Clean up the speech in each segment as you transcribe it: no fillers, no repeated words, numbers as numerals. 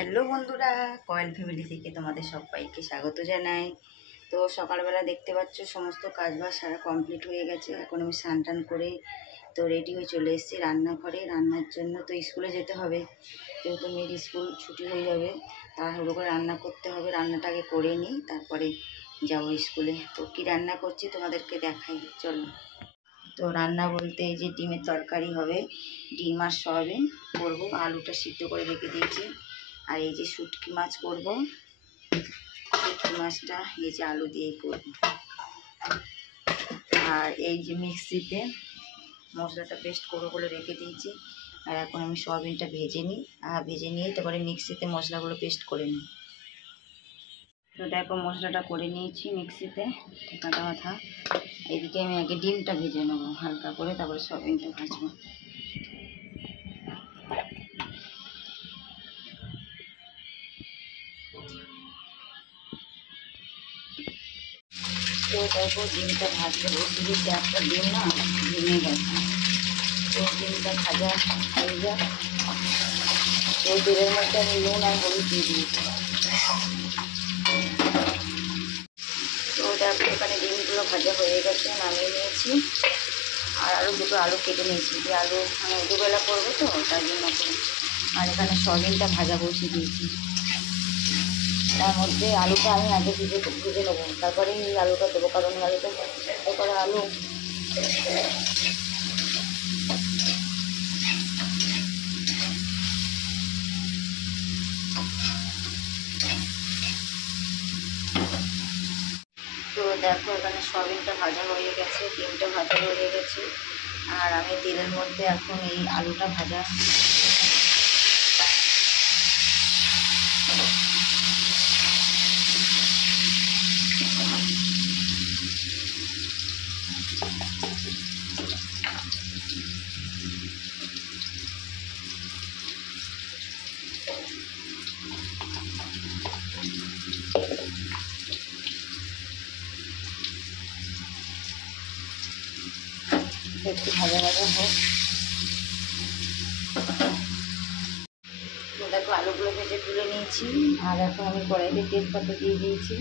Hello বন্ধুরা, coil family থেকে তোমাদের সবাইকে স্বাগত জানাই। তো সকালবেলা দেখতে পাচ্ছ সমস্ত কাজবাজ সারা কমপ্লিট হয়ে গেছে। এখন আমি স্নান টান করে তো রেডি হয়ে চলে এসেছি রান্নাঘরে। রান্নার জন্য তো স্কুলে যেতে হবে, যেহেতু মেয়ের স্কুল ছুটি হয়ে যাবে, তাড়াহুড়ো করে রান্না করতে হবে। রান্নাটা আগে করে নিই, তারপরে যাবো স্কুলে। তো কী রান্না করছি তোমাদেরকে দেখাই, চলো। তো রান্না বলতে এই যে ডিমের তরকারি হবে, ডিম আর সয়াবিন করবো, আলুটা সিদ্ধ করে রেখে দিয়েছি। আর এই যে শুটকি মাছ করব, শুটকি মাছটা এই যে আলু দিয়েই করব। আর এই যে মিক্সিতে মশলাটা পেস্ট করবো বলে রেখে দিয়েছি। আর এখন আমি সয়াবিনটা ভেজে নিই, আর ভেজে নিয়ে তারপরে মিক্সিতে মশলাগুলো পেস্ট করে নিই। তো দেখো মশলাটা করে নিয়েছি মিক্সিতে, কাটা কথা। এদিকে আমি আগে ডিমটা ভেজে নেবো হালকা করে, তারপরে সয়াবিনটা ভাজবো। তো দেখো ডিমটা ভাজতে বসে দিয়েছি, একটা ডিম না ভেঙে গেছে। তো ডিমটা ভাজা হয়ে যায়। তো তেলের মধ্যে আমি নুন আর হলুদ দিয়ে দিয়েছি। তো দেখো এখানে ডিমগুলো ভাজা হয়ে গেছে, নামিয়ে নিয়েছি। আর আরও দুটো আলু কেটে নিয়েছি, যে আলু মানে দুবেলা করবো তো তার জন্য করে। আর এখানে সয়াবিনটা ভাজা বসিয়ে দিয়েছি। তার মধ্যে আলুটা আমি আগে ভেজে নেবো, তারপরে এই আলুটা দেবো, কারণ আলুটা সেদ্ধ করা আলু। তো দেখো এখানে সয়াবিনটা ভাজা হয়ে গেছে, ডিমটা ভাজা হয়ে গেছে। আর আমি তেলের মধ্যে এখন এই আলুটা ভাজা একটু ভাজা ভাজা হোক। তো দেখো আলুগুলো ভেজে তুলে নিয়েছি। আর এখন আমি কড়াইতে তেজপাতা দিয়ে দিয়েছি।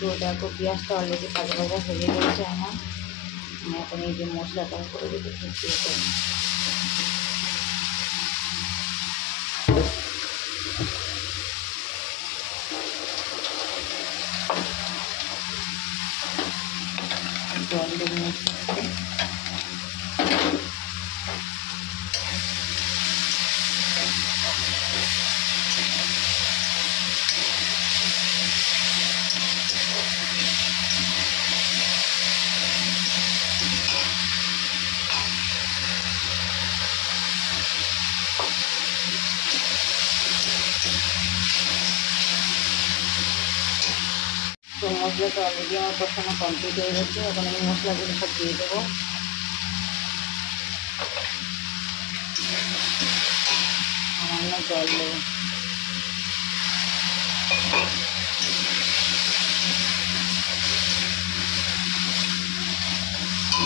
তো দেখো পেঁয়াজটা অলরেডি ভাজা ভাজা হয়ে গেছে আমার। এখন এই যে মশলাটা করে দিতে ঢুকিয়ে দেবো। জল দেবো মশলাতে। তো মশলাটা অলরেডি আমার কষানো কমপ্লিট হয়ে গেছে। এখন আমি মশলাগুলো সব দিয়ে দেবো। সামান্য জল দেবো।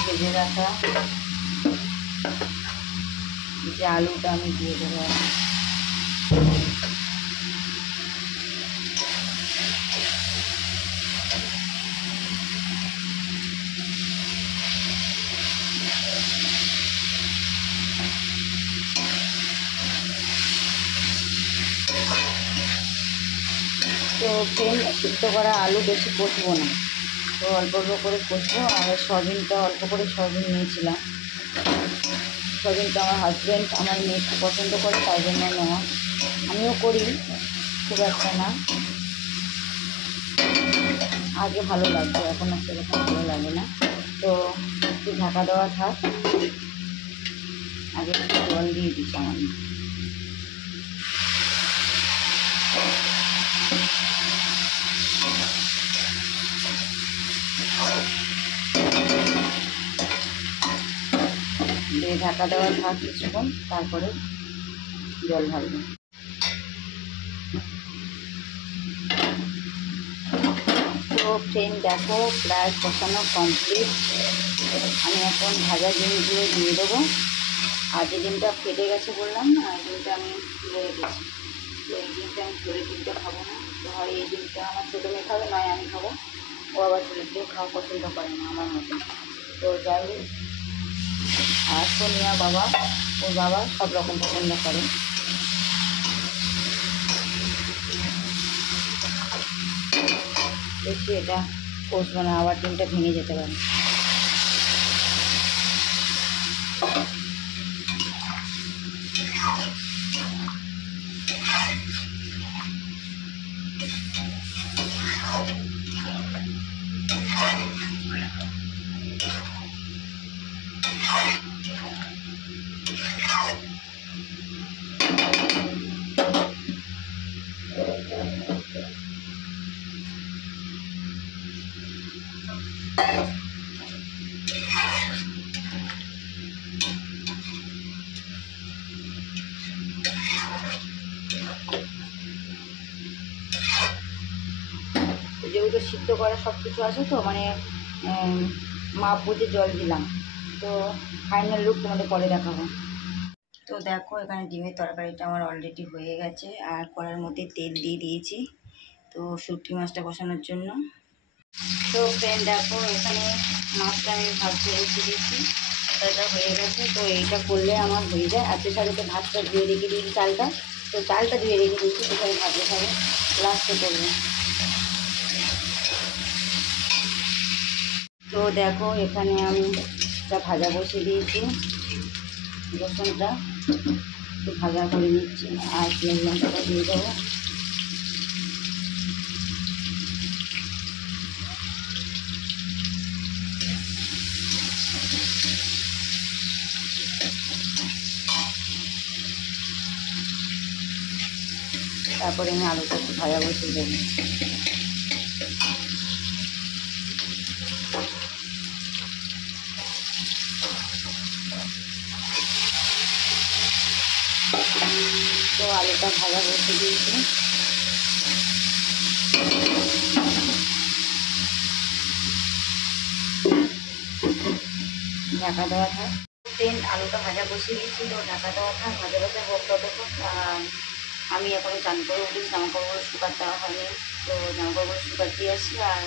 ভেজে রাখা যে আলুটা আমি দিয়ে দেবো। তো ফ্রেন্ড সিদ্ধ করা আলু বেশি কষবো না, তো অল্প অল্প করে কষবো। আর সয়াবিনটা অল্প করে সয়াবিন নিয়েছিলাম। সয়াবিনটা আমার হাজব্যান্ড আমার মেয়ে খুব পছন্দ করে, তাই জন্য নেওয়া। আমিও করি, খুব একটা না। আগে ভালো লাগতো, এখন আর সেরকম ভালো লাগে না। তো একটু ঢাকা দেওয়া থাক। আগে একটু জল দিয়ে দিই সামান্য। দিয়ে ঢাকা দেওয়া থাক কিছুক্ষণ, তারপরে জল ঢালবো। তো ফ্রেন্ড দেখো প্রায় কষানো কমপ্লিট। আমি এখন ভাজা ডিমগুলো দিয়ে দেবো। আর যে ডিমটা ফেটে গেছে বললাম না, এই ডিমটা আমি তুলে রেখেছি। তো এই ডিমটা আমি ঝোলের ডিমটা খাবো না। তো হয় এই ডিমটা আমার ছোটো মেয়ে খাবে, নয় আমি খাবো। ও আবার ঝোলের ডিম খাওয়া পছন্দ করে না আমার মতো। তো যাই হোক, আর সোনিয়া বাবা, ওর বাবা সব রকম পছন্দ করে। দেখছি এটা কষবো না, আবার ডিমটা ভেঙে যেতে পারে। যেহেতু সিদ্ধ করা সব কিছু আছে, তো মানে মাপ বুঝে জল দিলাম। তো ফাইনাল লুক তোমাদের পরে দেখাবো। তো দেখো এখানে ডিমের তরকারিটা আমার অলরেডি হয়ে গেছে, আর কড়ার মধ্যে তেল দিয়ে দিয়েছি তো শুটকি মাছটা বসানোর জন্য। তো ফ্রেন্ড দেখো এখানে মাছটা আমি ভাজতে রেখে দিয়েছি, এটা হয়ে গেছে। তো এইটা করলে আমার হয়ে যায়। আর সাথে তো ভাতটা ধুয়ে রেখে দিয়েছি, চালটা, তো চালটা ধুয়ে রেখে দিয়েছি, সেখানে ভাজতে হবে, লাস্টে করবো। তো দেখো এখানে আমি একটা ভাজা বসিয়ে দিয়েছি, রসুনটা একটু ভাজা করে নিচ্ছি, আর পেঁয়াজ লঙ্কাটা দিয়ে দেবো। তারপরে আমি আলুটা একটু ভাজা বসিয়ে দেবো। তো আলুটা ভাজা বসিয়ে দিয়েছি। ঢাকা দেওয়া থাক। আলুটা ভাজা বসিয়ে দিয়েছি, তো ঢাকা দেওয়া থাক, ভাজা ভাজা হোক ততক্ষণ। আমি এখন চান করে উঠেছি, জামাকাপড় শুকাতে দেওয়া হয়নি। তো জামাকাপড় শুকাতে দিয়ে আসি, আর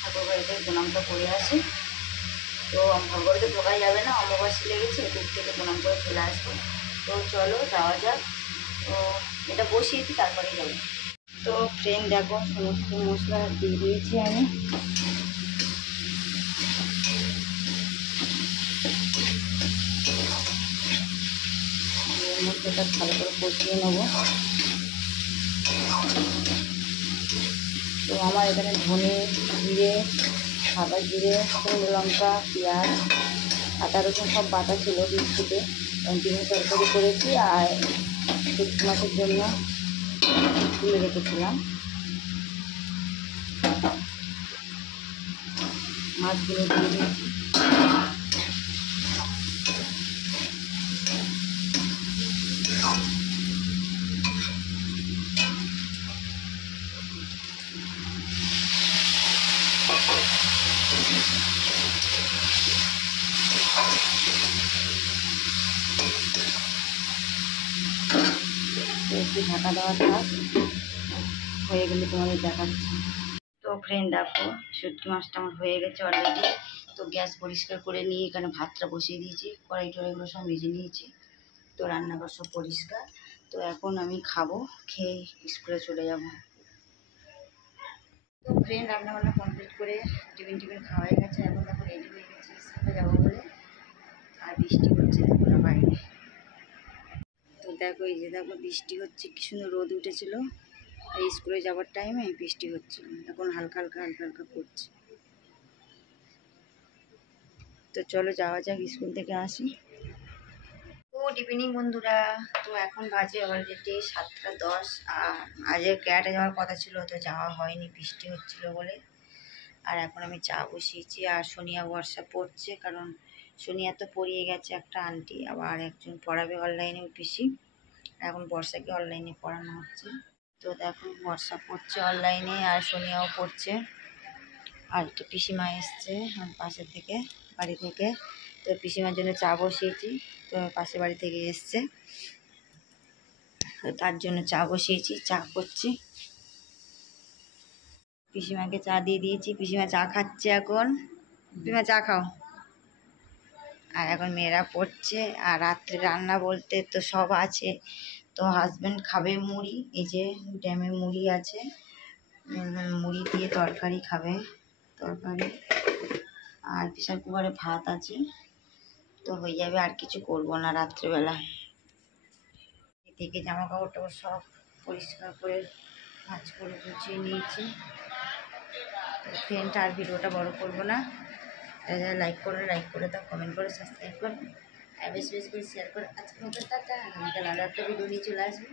ঠাকুর বাড়িতে প্রণামটা করে আসি। তো ঘর বাড়িতে ঢোকা যাবে না, অমাবাসী লেগেছে, দূর থেকে প্রণাম করে চলে আসবো। তো চলো যাওয়া যাক। তো এটা বসিয়েছি, তারপরেই যাবো। তো ফ্রেন্ড দেখো সমস্ত মশলা দিয়ে দিয়েছি আমি। মশলাটা ভালো করে কষিয়ে নেবো। তো আমার এখানে ধনে, জিরে, সাদা জিরে, শুকনো লঙ্কা, পেঁয়াজ, আদা রসুন সব বাটা ছিল বিস্কুটে। ডিমের তরকারি করেছি, আর শুটকি মাছের জন্য তুলে রেখেছিলাম। মাছগুলো দিয়ে দিয়েছি। একটু ঢাকা দেওয়া থাক, হয়ে গেলে তোমাদের দেখাচ্ছি। তো ফ্রেন্ড দেখো শুটকি মাছটা আমার হয়ে গেছে অলরেডি। তো গ্যাস পরিষ্কার করে নিয়ে এখানে ভাতটা বসিয়ে দিয়েছি, কড়াই টড়াইগুলো সব ভেজে নিয়েছি। তো রান্নাঘর সব পরিষ্কার। তো এখন আমি খাবো, খেয়ে স্কুলে চলে যাব। তো ফ্রেন্ড রান্নাবান্না কমপ্লিট করে টিফিন খাওয়া হয়ে গেছে। এখন দেখো রেডি হয়ে গেছি স্কুলে যাবো বলে। আর বৃষ্টি হচ্ছে দেখো না বাইরে। তো দেখো এই যে দেখো বৃষ্টি হচ্ছে, কি সুন্দর রোদ উঠেছিল। এই স্কুলে যাওয়ার টাইমে বৃষ্টি হচ্ছিল, এখন হালকা হালকা হালকা হালকা পড়ছে। তো চলো যাওয়া যাক, স্কুল থেকে আসি। গুড ইভিনিং বন্ধুরা। তো এখন বাজে অলরেডি 7টা 10। আর আজকে ক্যারাটে যাওয়ার কথা ছিল, তো যাওয়া হয়নি, বৃষ্টি হচ্ছিল বলে। আর এখন আমি চা বসিয়েছি, আর সোনিয়া বর্ষা পড়ছে, কারণ সোনিয়া তো পড়িয়ে গেছে একটা আন্টি, আবার একজন পড়াবে অনলাইনে পিসি। এখন বর্ষাকে অনলাইনে পড়ানো হচ্ছে। তো দেখো বর্ষা পড়ছে অনলাইনে, আর সোনিয়াও পড়ছে। আর একটা পিসিমা এসছে আমার পাশের থেকে, বাড়ি থেকে। তো পিসিমার জন্য চা বসিয়েছি, তো পাশের বাড়ি থেকে এসছে, তো তার জন্য চা বসিয়েছি, চা করছি। পিসিমাকে চা দিয়ে দিয়েছি, পিসিমা চা খাচ্ছে এখন। পিসিমা চা খাও। আর এখন মেয়েরা পড়ছে। আর রাত্রে রান্না বলতে তো সব আছে। তো হাজব্যান্ড খাবে মুড়ি, এই যে ড্যামে মুড়ি আছে, মুড়ি দিয়ে তরকারি খাবে, তরকারি। আর প্রেশার কুকারে ভাত আছে, তো হয়ে যাবে, আর কিছু করবো না রাত্রেবেলা। থেকে জামা কাপড় টাপড় সব পরিষ্কার করে ভাঁজ করে গুছিয়ে নিয়েছি। ফ্রেন্ড আর ভিডিওটা বড় করবো না। লাইক করে দাও, কমেন্ট করে সাবস্ক্রাইব করো, আর বেশি বেশি করে শেয়ার করে। আজকে মতো টাটা, আগামীকাল আরও একটা ভিডিও নিয়ে চলে আসবে।